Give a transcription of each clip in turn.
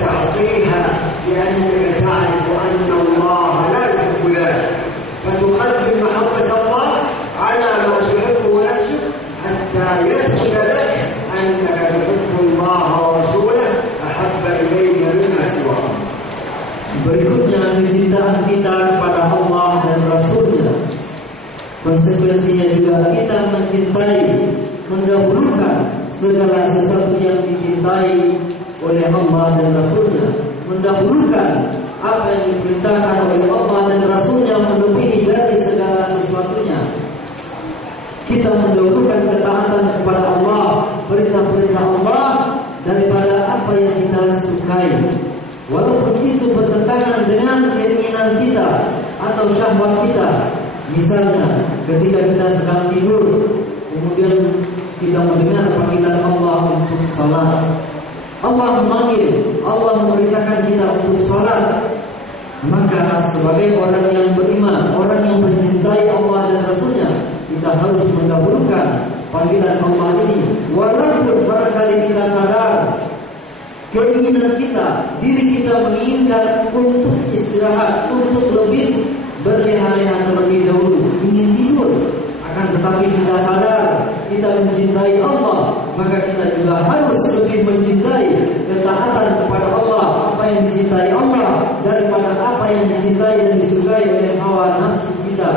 تعصيها لأنك تعرف أن الله لا يحب ذلك، فتقدم محبة الله على ما تحبه نفسك حتى يثبت لك أنك تحب الله ورسوله أحب إليك مما سواه. Berikutnya, kecintaan kita kepada Allah dan Rasulnya. Konsekuensinya juga kita mencintai, mendahulukan segala sesuatu yang dicintai oleh Allah dan Rasulnya, mendahulukan apa yang diperintahkan oleh Allah dan Rasulnya melebihi dari segala sesuatunya. Kita mendahulukan ketaatan kepada Allah, perintah-perintah Allah daripada apa yang kita sukai, walaupun itu bertentangan dengan keinginan kita atau syahwat kita. Misalnya ketika kita sedang tidur, kemudian kita mendengar panggilan Allah untuk salat, Allah memanggil, Allah memerintahkan kita untuk salat, maka sebagai orang yang beriman, orang yang mencintai Allah dan Rasulnya, kita harus mendahulukan panggilan Allah ini. Walaupun barangkali kita sadar keinginan kita, diri kita menginginkan untuk istirahat, untuk lebih berleha-leha terlebih dahulu, ingin tidur. Akan tetapi kita sadar kita mencintai Allah, maka kita juga harus lebih mencintai ketaatan kepada Allah, apa yang dicintai Allah daripada apa yang dicintai dan disukai oleh hawa nafsu kita.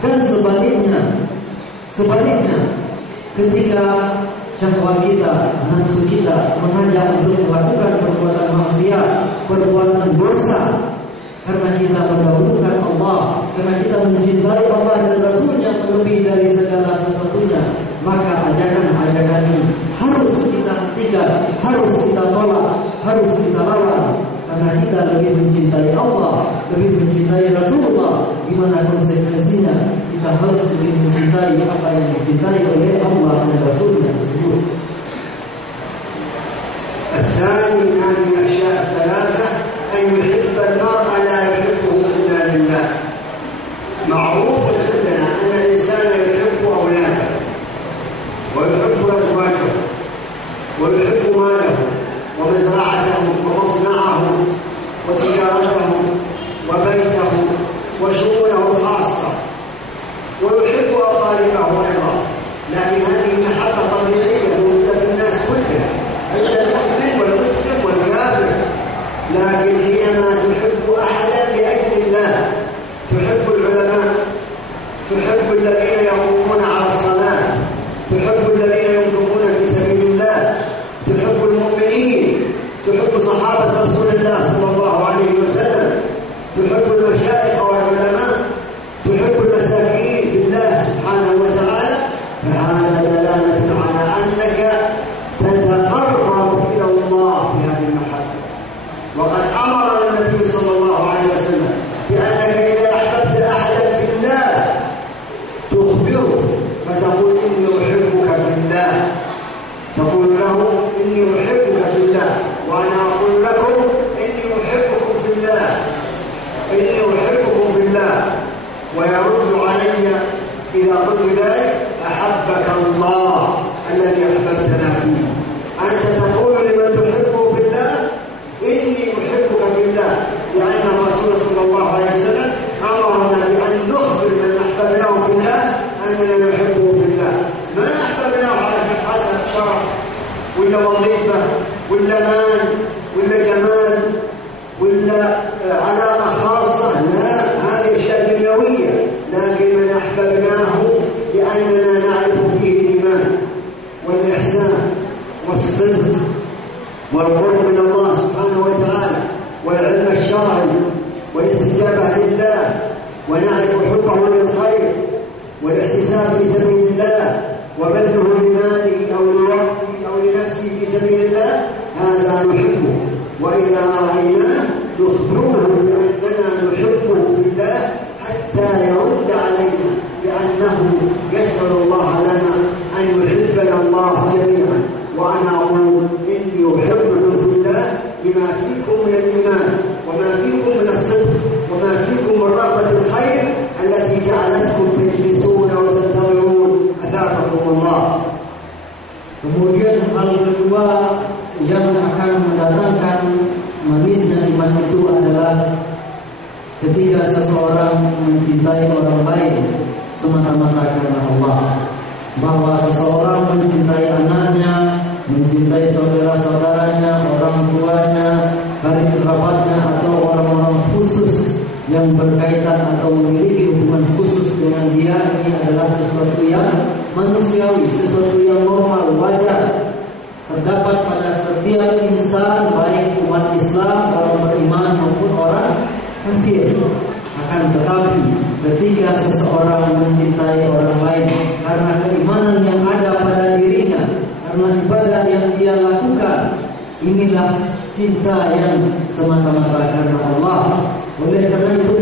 Dan sebaliknya ketika syahwat kita, nafsu kita mengajak untuk melakukan perbuatan maksiat, perbuatan dosa, karena kita mendahulukan Allah, karena kita mencintai Allah dan Rasulnya lebih dari segala sesuatunya, maka ajakan-ajakan ini harus kita hentikan, harus kita tolak, harus kita lawan, karena kita lebih mencintai Allah, lebih mencintai Rasulullah. Di mana konsekuensinya kita harus lebih mencintai apa yang dicintai oleh Allah dan Rasulnya tersebut. الثاني من هذه الأشياء الثلاثة أن يحب المرء لا يحبه إلا لله. معروف عندنا أن الإنسان يحب أولاده ويحب أزواجه ويحب ماله ومزرعته ومصنعه وتجارته وبيته وشؤونه الخاصة، ويحب أقاربه أيضا. لكن هذه المحبة طبيعية موجودة في الناس كلها، عند المؤمن والمسلم والكافر. لكن حينما تحب أحدا لأجل الله، تحب العلماء، تحب الذين يقومون على الصلاة، تحب الذين ينفقون في سبيل الله، تحب المؤمنين، تحب صحابة رسول الله صلى الله عليه وسلم، تحب المشايخ والعلماء، تحب المساكين في الله سبحانه وتعالى، فهذا دلالة على أنك تتقرب إلى الله في هذه المحبة. وقد أمر النبي صلى الله عليه وسلم بأنك إذا أحببت أحدا في الله تخبره فتقول إني أحبك في الله، تقول له إني أحبك في الله، وأنا أقول لكم إني أحبكم في الله، إني أحبكم في الله. ويرد علي إذا قلت ذلك أحبك الله الذي أحببتنا فيه. أنت تقول لمن تحبه في الله إني أحبك في الله، لأن الرسول صلى الله عليه وسلم أمرنا بأن نخبر من أحببناه في الله أننا نحبه في الله. ما أحببناه على حسب شرف ولا وظيفة ولا مال ولا جمال ولا علاقة خاصة، لا، هذه أشياء دنيوية. لكن من أحببناه لأننا نعرف فيه الإيمان والإحسان والصدق والقرب من الله سبحانه وتعالى والعلم الشرعي والاستجابة لله، ونعرف حبه للخير والاحتساب في سبيل الله وبذله لماله أو لوقته أو لنفسه في سبيل الله، هذا نحبه. وإذا رأيناه نخبره بأننا نحبه في الله حتى يرد علينا، لأنه يسأل الله لنا أن يحبنا الله جميعا. وأنا أقول إني أحبكم في الله لما فيكم من الإيمان وما فيكم من الصدق وما فيكم من رغبة الخير التي جعلتكم تجلسون وتنتظرون أثابكم الله. Kemudian hal kedua yang akan mendatangkan mencintai orang lain semata-mata karena Allah. Bahwa seseorang mencintai anaknya, mencintai saudara-saudaranya, orang tuanya, karib kerabatnya, atau orang-orang khusus yang berkaitan atau memiliki hubungan khusus dengan dia, ini adalah sesuatu yang manusiawi, sesuatu yang normal, wajar, terdapat pada setiap insan, baik umat Islam, orang beriman maupun orang kafir. Akan tetapi ketika seseorang mencintai orang lain karena keimanan yang ada pada dirinya, karena ibadah yang dia lakukan, inilah cinta yang semata-mata karena Allah. Oleh karena itu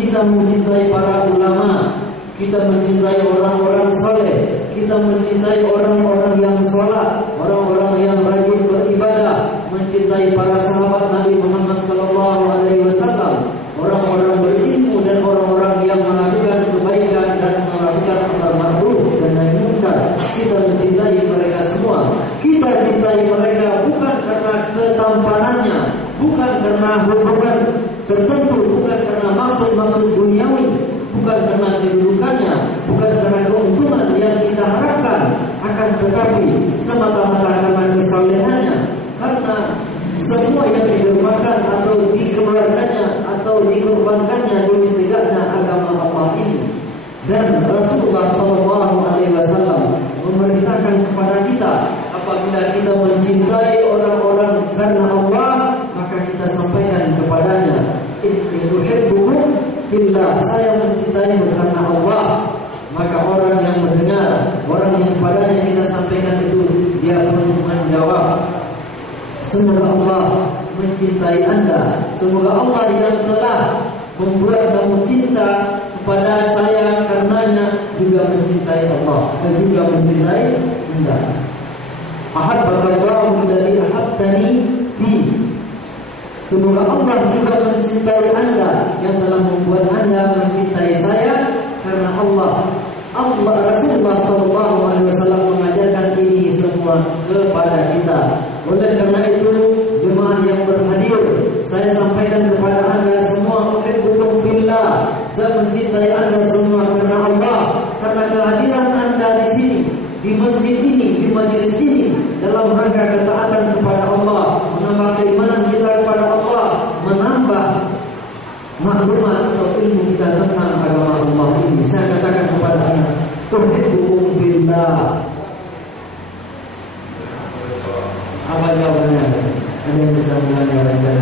kita mencintai para ulama, kita mencintai orang-orang soleh, kita mencintai orang-orang yang sholat, orang-orang yang rajin beribadah, mencintai para sahabat Nabi Muhammad SAW, orang-orang berilmu dan orang-orang yang melakukan kebaikan dan melakukan amar ma'ruf dan nahi munkar. Kita mencintai mereka semua. Kita cintai mereka bukan karena ketampanannya, bukan karena hubungan tertentu, bukan karena maksud-maksud duniawi, bukan karena kedudukannya, bukan karena keuntungan yang kita harapkan, akan tetapi semata-mata karena kesalehannya, karena semua yang didermakan atau dikeluarkannya atau dikorbankannya demi tegaknya agama Allah ini. Dan Rasulullah SAW memerintahkan kepada kita, apabila kita mencintai orang-orang karena Allah, maka kita sampaikan kepadanya, inni uhibbukum fillah, saya mencintaimu karena Allah. Maka orang yang mendengar, orang yang kepadanya kita sampaikan itu, dia pun menjawab, semoga Allah mencintai Anda, semoga Allah yang telah membuat kamu cinta kepada saya karenanya juga mencintai Allah dan juga mencintai Anda. Ahabbakallahu alladzi ahabbani fi, semoga Allah juga mencintai Anda yang telah membuat Anda mencintai saya karena Allah. Rasulullah SAW mengajarkan ini semua kepada kita. Oleh karena itu, jemaah yang berhadir, saya sampaikan kepada Anda semua, uhibbukum fillah, saya mencintai Anda semua karena Allah, karena kehadiran Anda di sini, di masjid ini, di majelis ini, dalam rangka ketaatan kepada Allah, menambah keimanan kita kepada Allah, menambah maklumat atau ilmu kita tentang agama Allah ini. Saya katakan kepada Anda, uhibbukum fillah. Apa jawabannya? Ada yang bisa mengajarkan?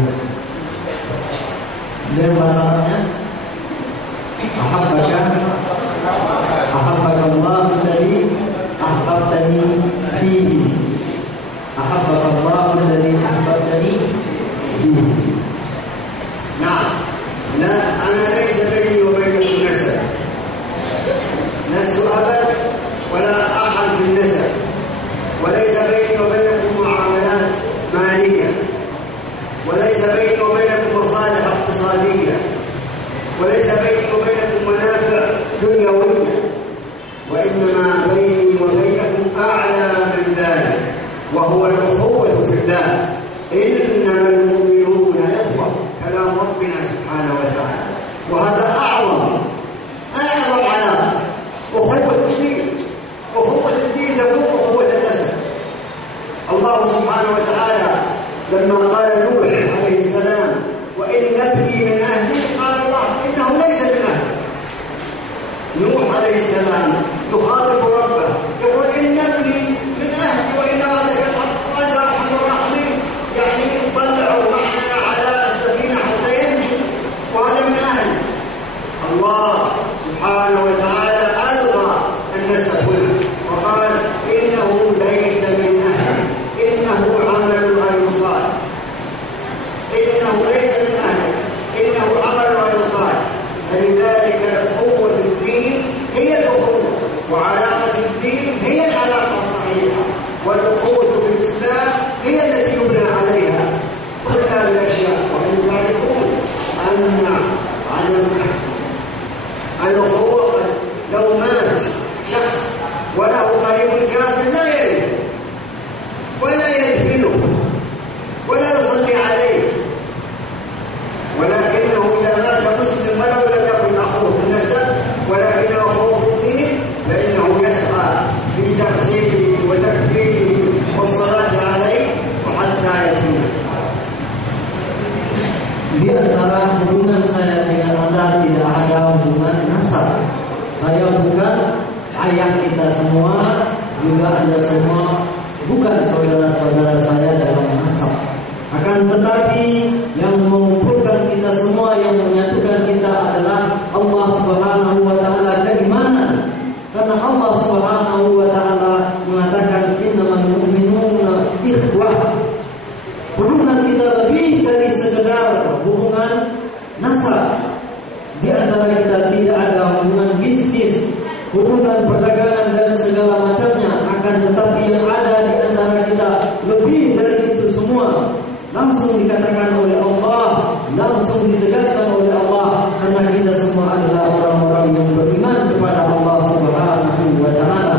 Dan masalahnya, ahabbakallahu alladzi ahbabtani fihi. Ahabbakallahu alladzi ahbabtani fihi. نعم، لا أنا ليس بيني وبينكم نسب، لست أبا ولا أخا في النسب، وليس بيني وبينكم معاملات مالية، وليس بيني وبينكم مصالح اقتصادية، وليس بيني وبينكم منافع دنيوية، وإنما بيني وبينكم أعلى من ذلك، وهو الأخوة في الله. إنما المؤمنون إخوة، كلام ربنا سبحانه وتعالى، وهذا أعظم على أخوة الدين. أخوة الدين تفوق أخوة النسب. الله سبحانه وتعالى لما قال نوح عليه السلام وإن ابني من أهلي، قال الله إنه ليس من أهلي. نوح عليه السلام يخاطب ربه يقول إن ابني من أهلي وإن وعدك الحق وأنت tetapi yang mengumpulkan kita semua, yang menyatukan kita adalah Allah Subhanahu wa taala, keimanan. Karena Allah Subhanahu wa taala mengatakan innamal mu'minuna ikhwah. Hubungan kita lebih dari sekedar hubungan nasab. Di antara kita tidak ada hubungan bisnis, hubungan perdagangan dan segala macamnya, akan tetapi yang ada di antara kita lebih dari itu semua. Langsung dikatakan oleh Allah, langsung ditegaskan oleh Allah, karena kita semua adalah orang-orang yang beriman kepada Allah Subhanahu wa taala.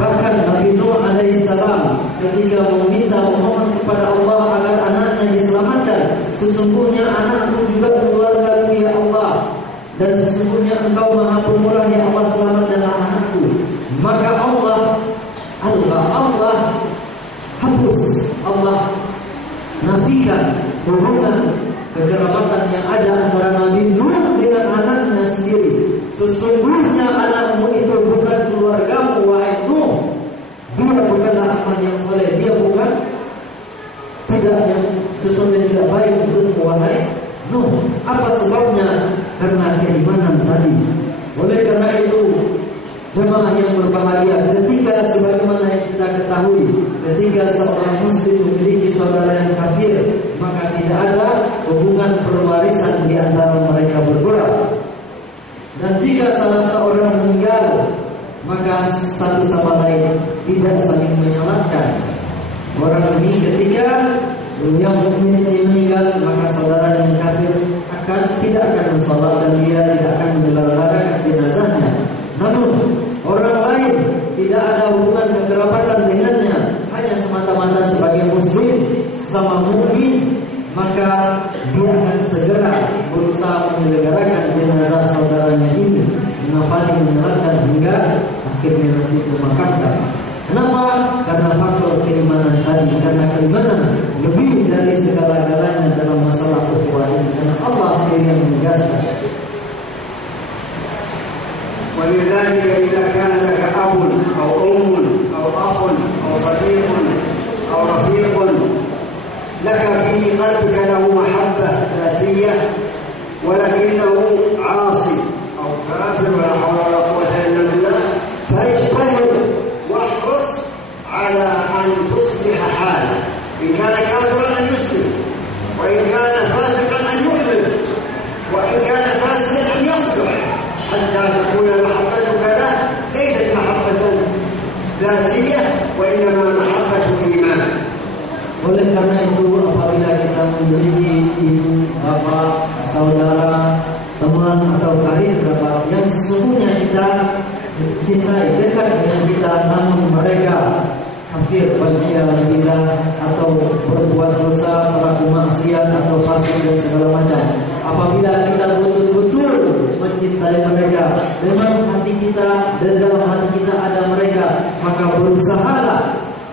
Bahkan Nabi Nuh alaihissalam ketika meminta memohon kepada Allah agar anaknya diselamatkan, sesungguhnya anakku juga keluargaku ya Allah, dan sesungguhnya Engkau Maha Pemurah ya Allah, selamatkanlah anakku. Maka Allah hapus, Allah nafikan hubungan kekerabatan yang ada antara Nabi Nuh dengan anaknya sendiri. Sesungguhnya anakmu itu bukan keluargamu wahai Nuh. Dia bukanlah amal yang soleh, dia bukan yang sesuatu yang tidak baik untukmu wahai Nuh. Apa sebabnya? Karena keimanan tadi. Oleh karena itu, jemaah yang berbahagia, ketika sebagaimana yang kita ketahui, ketika seorang muslim memiliki saudara yang kafir, maka tidak ada hubungan perwarisan di antara mereka berdua. Dan jika salah seorang meninggal, maka satu sama lain tidak saling menyalahkan. Orang ini ketika yang mukmin ini meninggal, maka saudara yang kafir tidak akan mensalat dan dia tidak akan menyelaraskan jenazahnya. Namun orang lain tidak ada hubungan kekerabatan dengannya, hanya semata-mata sebagai muslim sesama mukmin, maka dia akan segera berusaha menyelenggarakan jenazah saudaranya ini, menyelamatkan hingga akhirnya nanti memakamkan. Kenapa? Karena faktor keimanan tadi. Karena keimanan lebih dari segala-galanya dalam masalah ukhuwah ini. Karena Allah sendiri yang menegaskan. ولذلك إذا كان لك أب أو أم أو أخ أو صديق أو رفيق لك في قلبك له محبة ذاتية ولكنه عاصي أو كافر ولا حول ولا قوة إلا بالله، فاجتهد واحرص على أن تصلح حاله. إن كان كافرا أن يسلم، وإن كان فاسقا أن يؤمن، وإن كان فاسدا أن يصلح، حتى تكون محبتك له ليست محبة ذاتية وإنما محبة إيمان. Oleh karena itu, apabila kita memiliki ibu, bapak, saudara, teman atau karib kerabat yang sesungguhnya kita cintai, dekat dengan kita, namun mereka kafir, waliyadzubillah, atau berbuat dosa, pelaku maksiat atau fasik dan segala macam. Apabila kita betul-betul mencintai mereka, dengan hati kita dan dalam hati kita ada mereka, maka berusahalah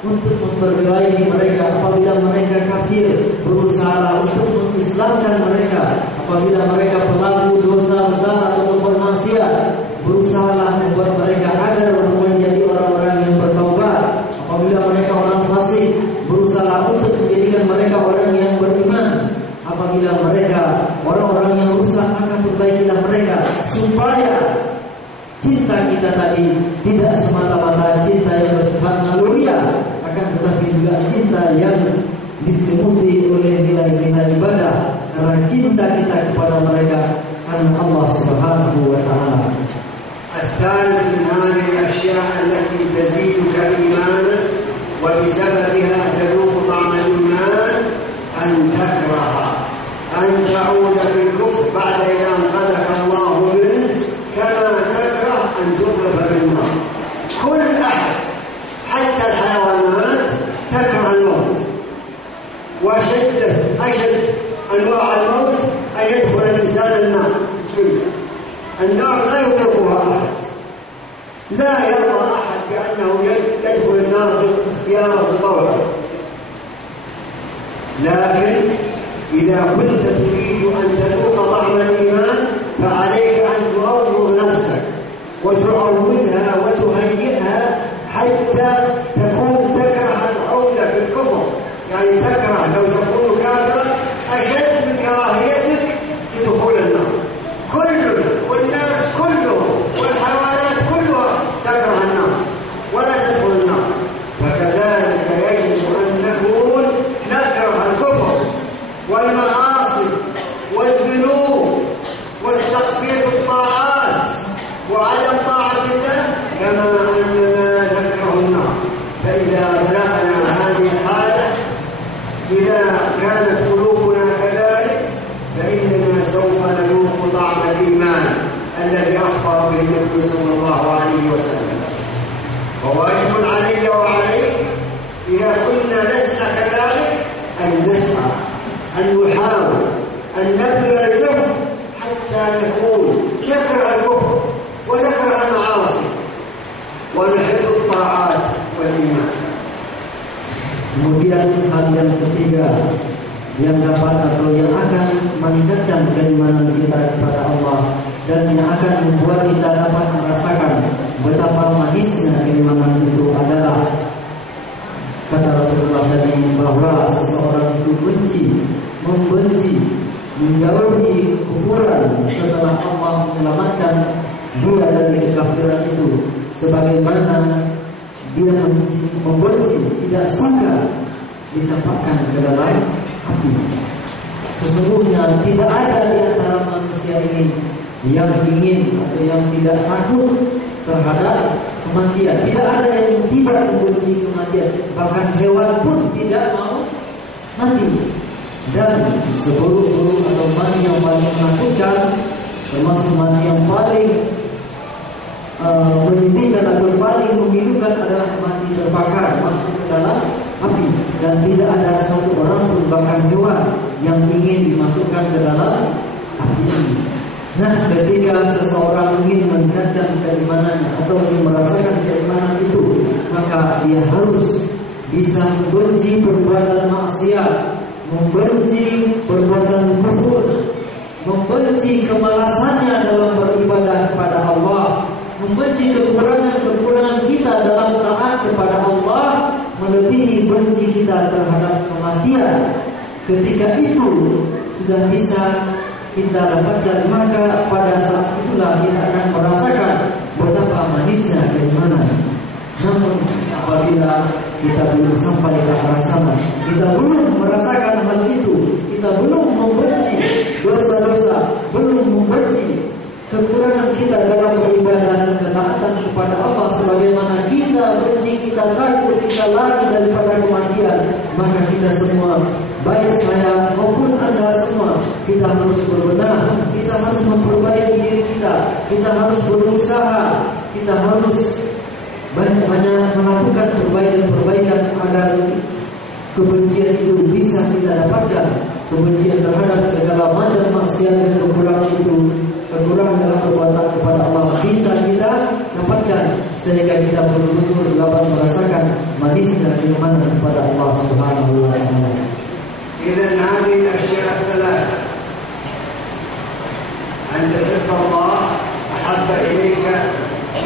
untuk memperbaiki mereka. Apabila mereka kafir, berusahalah untuk mengislamkan mereka. Apabila mereka pelaku dosa besar atau bermaksiat, berusahalah membuat mereka agar menjadi orang-orang yang bertaubat. Apabila mereka orang fasik, berusaha untuk menjadikan mereka orang yang beriman. Apabila mereka orang-orang yang rusak, akan perbaikilah mereka, supaya cinta kita tadi tidak semata-mata cinta yang bersifat naluriah, akan tetapi juga cinta yang diselimuti oleh nilai-nilai ibadah. Karena cinta kita kepada mereka karena Allah Subhanahu wa taala. الثالث من هذه الأشياء التي تزيدك إيمانا وبسببها تذوق طعم الإيمان أن تكره أن تعود في الكفر بعد أن أنقذك الله منه، كما تكره أن تقذف بالنار. كل أحد حتى الحيوانات تكره الموت، وأشد أنواع الموت أن يدخل الإنسان النار. النار لا يطيقها أحد، لا يرضى أحد بأنه يدخل النار باختياره بطوعه. لكن إذا كنت تريد أن تذوق طعم الإيمان فعليك أن تروض نفسك وتعودها وتهيئها حتى تكون تكره العودة في الكفر. يعني تكره لو تكون كافرا dapat atau yang akan meningkatkan keimanan kita kepada Allah dan yang akan membuat kita dapat merasakan betapa manisnya keimanan itu adalah, kata Rasulullah tadi, bahwa seseorang itu membenci, menjauhi kufuran setelah Allah menyelamatkan dia dari kekafiran itu, sebagaimana dia membenci, tidak suka dicampakkan ke dalam api. Sesungguhnya tidak ada di antara manusia ini yang ingin atau yang tidak takut terhadap kematian. Tidak ada yang tidak membenci kematian. Bahkan hewan pun tidak mau mati. Dan seburuk-buruk atau mati yang paling menakutkan, termasuk mati yang paling menyedihkan atau paling menghidupkan adalah mati terbakar, masuk ke dalam api. Dan tidak ada satu orang pun, bahkan hewan, yang ingin dimasukkan ke dalam api ini. Nah, ketika seseorang ingin meningkatkan keimanannya atau ingin merasakan keimanan itu, maka dia harus bisa membenci perbuatan maksiat, membenci perbuatan kufur, membenci kemalasannya dalam beribadah kepada Allah, membenci kekurangan kita dalam taat kepada Allah, melebihi benci kita terhadap kematian. Ketika itu sudah bisa kita dapatkan, maka pada saat itulah kita akan merasakan betapa manisnya keimanan. Namun apabila kita belum sampai ke arah sana, kita belum merasakan hal itu, kita belum membenci dosa-dosa, belum membenci kekurangan kita dalam beribadah dan ketaatan kepada Allah, sebagaimana kita benci, kita takut, kita lari daripada kematian, maka kita semua, baik saya maupun Anda semua, kita harus berbenah, kita harus memperbaiki diri kita harus berusaha, kita harus banyak-banyak melakukan perbaikan agar kebencian itu bisa kita dapatkan. Kebencian terhadap segala macam maksiat dan kekurangan dalam perbuatan kepada Allah bisa kita dapatkan, sehingga kita betul-betul dapat merasakan manisnya keimanan kepada Allah Subhanahu wa taala. إذن هذه الأشياء الثلاثة: أن تحب الله أحب إليك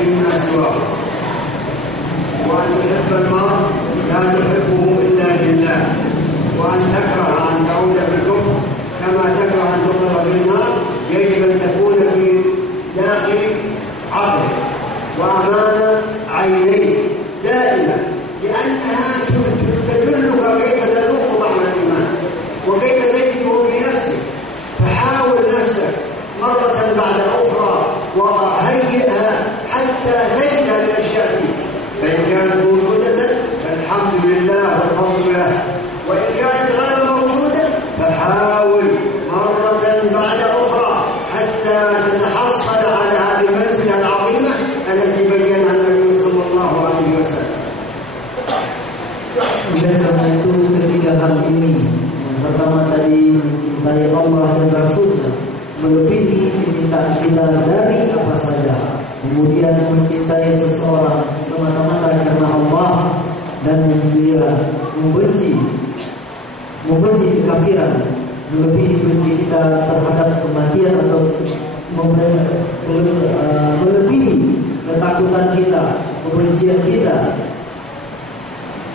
مما سواه، وأن تحب المرء لا تحبه إلا لله، وأن تكره أن تعود في الكفر كما تكره أن تقذف في النار. يجب أن تكون في داخل عقلك وأمام عينيك دائما، لأنها تدلك كيف تذوق طعم الإيمان وكيف تجده في نفسك. فحاول نفسك مرة بعد أخرى وهيئها حتى تجد الأشياء فيك، فإن كانت موجودة فالحمد لله والفضل له، وإن كانت غير موجودة فحاول مرة بعد أخرى حتى تتحصل على هذه المنزلة العظيمة التي بينها النبي صلى الله عليه وسلم. Oleh karena itu ketiga hal ini, yang pertama tadi mencintai Allah dan Rasulnya melebihi kecintaan kita dari apa saja. Kemudian mencintai seseorang semata-mata karena Allah, dan dia membenci kekafiran melebihi benci kita terhadap kematian, atau melebihi ketakutan kita, kebencian kita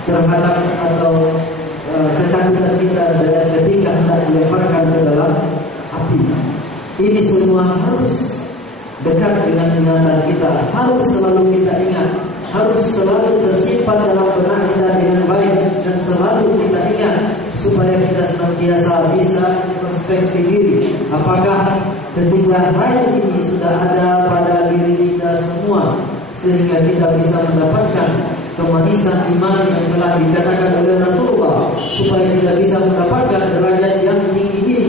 terhadap atau ketakutan kita ketika hendak dilemparkan ke dalam api. Ini semua harus dekat dengan ingatan kita, harus selalu kita ingat, harus selalu tersimpan dalam benak kita dengan baik, dan selalu kita ingat supaya kita senantiasa bisa introspeksi diri. Apakah ketiga hal ini sudah ada pada diri kita semua, sehingga kita bisa mendapatkan kemanisan iman yang telah dikatakan oleh Rasulullah, supaya kita bisa mendapatkan derajat yang tinggi ini.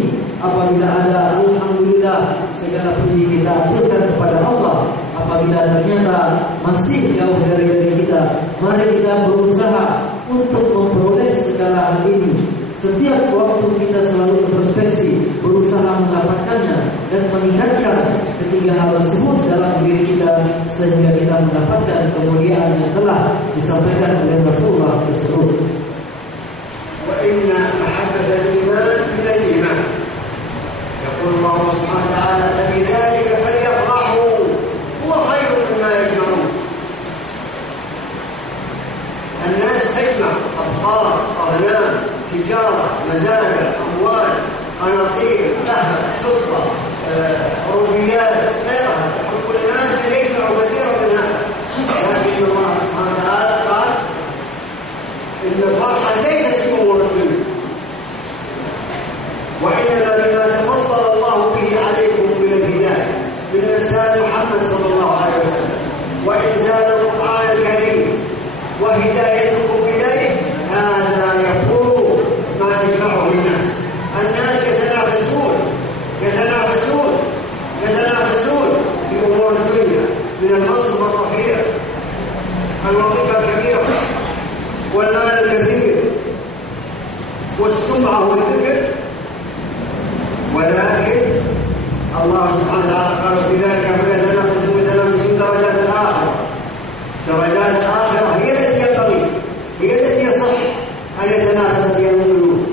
Apabila ada, alhamdulillah, segala puji kita aturkan kepada Allah. Apabila ternyata masih jauh dari kita, mari kita berusaha untuk memperoleh segala hal ini. Setiap waktu kita selalu introspeksi, berusaha mendapatkannya dan meningkatkan ketiga hal tersebut dalam diri kita, sehingga kita mendapatkan kemuliaan yang telah disampaikan oleh Rasulullah tersebut. Wa inna mahabbatal iman قناطير ذهب فضة روبيات غيرها تحب الناس يجمعوا كثيرا من هذا. لكن الله سبحانه وتعالى قال إن الفرحة ليست في أمور الدنيا، وإنما بما تفضل الله به عليكم من الهداية من إرسال محمد صلى الله عليه وسلم وإنزال القرآن الكريم وهدايتكم إليه، هذا يفوق ما يجمعه الناس. الناس يتنافسون في أمور الدنيا، من المنصب الرفيع، الوظيفة الكبيرة، والمال الكثير، والسمعة والذكر. ولكن الله سبحانه وتعالى قال في ذلك فليتنافس المتنافسون درجات الآخرة. درجات الآخرة هي التي ينبغي، هي التي يصح أن يتنافس بها المؤمنون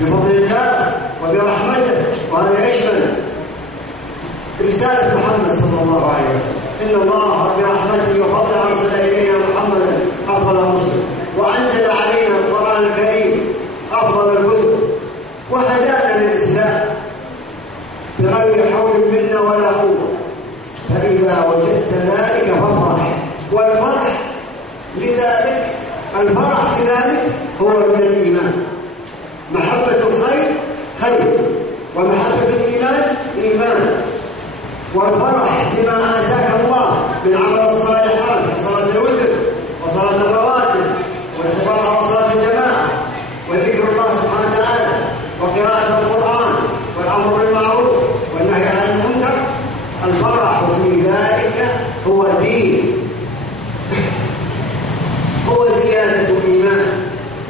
بفضل الله وبرحمته. وهذا يشمل رسالة محمد صلى الله عليه وسلم. إن الله برحمته وفضله أرسل إلينا محمدا أفضل الرسل، وأنزل علينا القرآن الكريم أفضل الكتب، وهدانا للإسلام بغير حول منا ولا قوة. فإذا وجدت ذلك فافرح، والفرح بذلك هو من الإيمان. محبة الخير خير، ومحبة الإيمان إيمان. والفرح بما آتاك الله من عمل الصالحات كصلاة الوتر وصلاة الرواتب والحفاظ على صلاة الجماعة وذكر الله سبحانه وتعالى وقراءة القرآن والأمر بالمعروف والنهي عن المنكر. الفرح في ذلك هو دين، هو زيادة إيمان.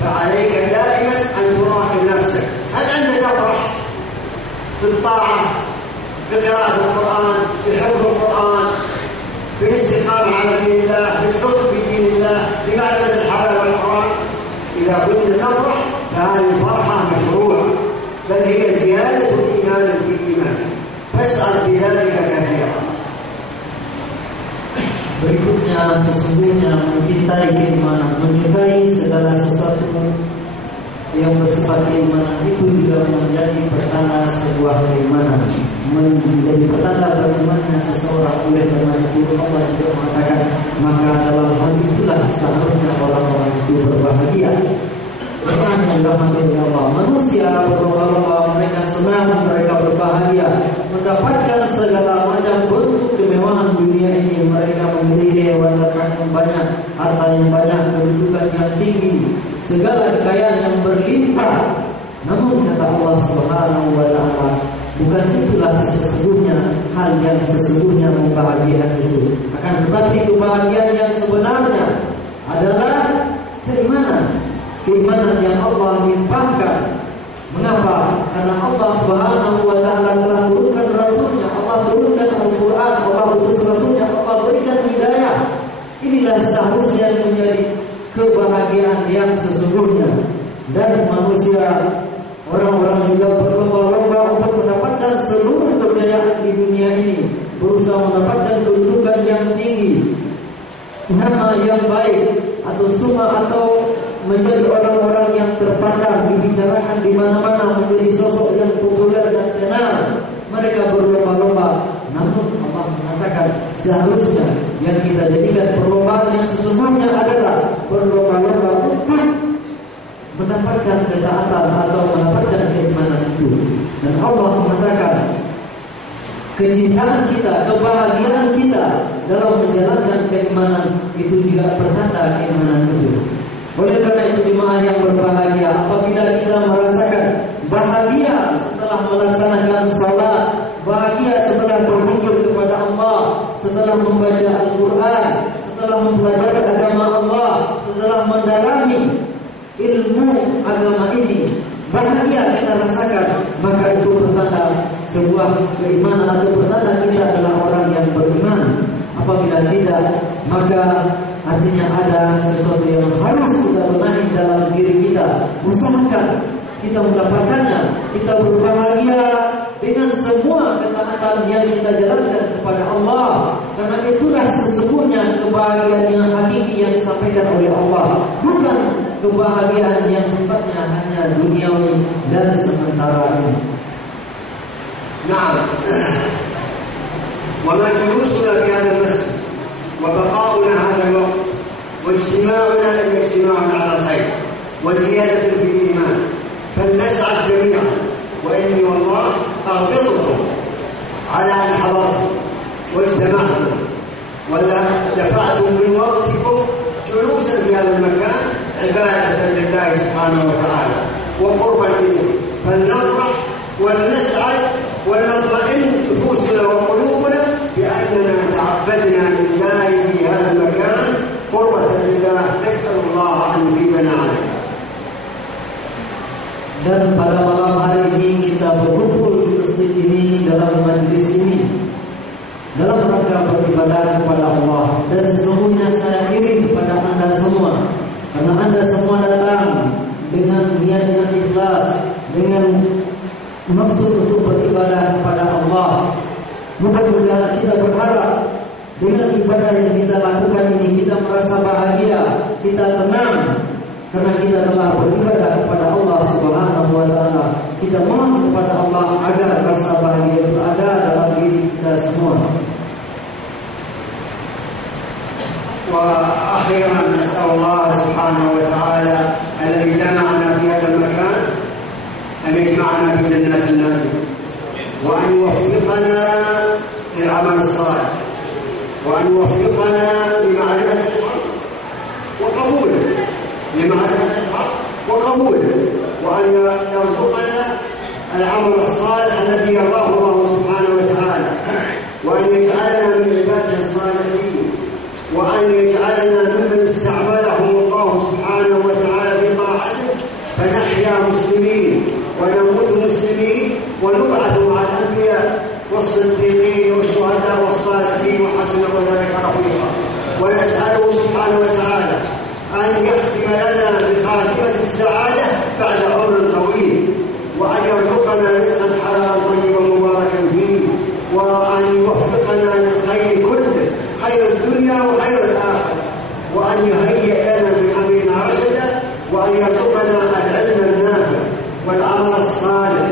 فعليك دائما أن تراقب نفسك، هل أنت تفرح بالطاعة، بقراءة القرآن، بحفظ القرآن، بالاستقامة على دين الله، بالحكم بدين الله، بمعرفة الحلال والحرام؟ إذا كنت تفرح فهذه الفرحة مشروعة، بل هي زيادة إيمان في إيمان. فاسأل بذلك كثيرا. Berikutnya, sesungguhnya mencintai keimanan, menyukai segala sesuatu yang bersifat keimanan itu juga menjadi pertanda sebuah keimanan, menjadi pertanda bagaimana seseorang. Oleh karena itu Allah juga mengatakan, maka dalam hal itulah seharusnya orang-orang itu berbahagia. Orang yang dirahmati Allah, manusia berlomba-lomba, mereka senang, mereka berbahagia, mendapatkan segala macam bentuk kemewahan dunia ini. Mereka memiliki hewan ternak yang banyak, harta yang banyak, kedudukan yang tinggi, segala kekayaan yang berlimpah. Namun kata Allah Subhanahu wa Ta'ala, bukan itulah sesungguhnya hal yang sesungguhnya membahagiakan itu. Akan tetapi kebahagiaan yang sebenarnya adalah keimanan. Keimanan yang Allah limpahkan. Mengapa? Karena Allah Subhanahu wa Ta'ala telah turunkan Rasulnya, Allah turunkan Al-Quran, Allah utus Rasulnya, Allah berikan hidayah. Inilah seharusnya menjadi kebahagiaan yang sesungguhnya. Dan manusia, orang-orang juga berlomba-lomba untuk mendapatkan seluruh kejayaan di dunia ini, berusaha mendapatkan kedudukan yang tinggi, nama yang baik, atau summa, atau menjadi orang-orang yang terpandang, dibicarakan di mana-mana, menjadi sosok yang populer dan tenar. Mereka berlomba-lomba. Namun Allah mengatakan seharusnya yang kita jadikan perlombaan yang sesungguhnya adalah berlomba-lomba untuk mendapatkan ketaatan atau mendapatkan keimanan itu. Dan Allah mengatakan kecintaan kita, kebahagiaan kita dalam menjalankan keimanan itu juga pertanda keimanan itu. Oleh karena itu jemaah yang berbahagia, apabila kita merasakan bahagia setelah melaksanakan salat, bahagia setelah berzikir kepada Allah, setelah membaca Al-Quran, setelah mempelajari agama Allah, setelah mendalami ilmu agama ini, bahagia kita rasakan, maka itu pertanda sebuah keimanan atau pertanda kita adalah orang yang beriman. Apabila tidak, maka artinya ada sesuatu yang harus kita benahi dalam diri kita. Usahakan kita mendapatkannya. Kita berbahagia dengan semua ketaatan yang kita jalankan kepada Allah. Karena itulah sesungguhnya kebahagiaan yang hakiki yang disampaikan oleh Allah. Bukan kebahagiaan yang sifatnya hanya duniawi dan sementara ini. نعم. وما جلوسنا في هذا المسجد وبقاؤنا هذا الوقت واجتماعنا اجتماع على الخير وزيادة في الإيمان، فلنسعد جميعا. وإني والله أغبطكم على أن حضرتم واجتمعتم ودفعتم من وقتكم جلوسا في هذا المكان عبادة لله سبحانه وتعالى وقربا إليه، فلنفرح ولنسعد ولنطمئن نفوسنا وقلوبنا بأننا تعبدنا لله في هذا المكان قربة لله، نسأل الله أن يثيبنا عليه. Dan pada malam hari ini kita berkumpul di masjid ini dalam majlis ini dalam rangka beribadah kepada Allah, dan sesungguhnya saya iri kepada anda semua karena anda semua datang dengan niat yang ikhlas, dengan maksud untuk beribadah kepada Allah. Mudah-mudahan kita berharap dengan ibadah yang kita lakukan ini kita merasa bahagia, kita tenang karena kita telah beribadah kepada Allah Subhanahu wa taala. Kita mohon kepada Allah agar rasa bahagia itu ada dalam diri kita semua. وأخيرا نسأل الله سبحانه وتعالى الذي جمعنا في هذا المكان أن يجمعنا في جنات النعيم، وأن يوفقنا للعمل الصالح، وأن يوفقنا لمعرفة الحق وقبوله، لمعرفة الحق وقبوله، وأن يرزقنا العمل الصالح الذي يرضاه الله سبحانه وتعالى، وأن يجعلنا من عباده الصالحين، وأن يجعلنا ممن استعملهم الله سبحانه وتعالى بطاعته فنحيا مسلمين ونموت مسلمين ونبعث مع الأنبياء والصديقين والشهداء والصالحين وحسن أولئك رفيقا. ونسأله سبحانه وتعالى أن يختم لنا بخاتمة السعادة بعد عمر طويل، وأن يرزقنا رزقا حلالا طيبا مباركا فيه، وأن يوفقنا للخير كله، خير الدنيا وخير الآخرة، وأن يهيئ لنا من أمرنا رشدا، وأن يرزقنا العلم النافع والعمل الصالح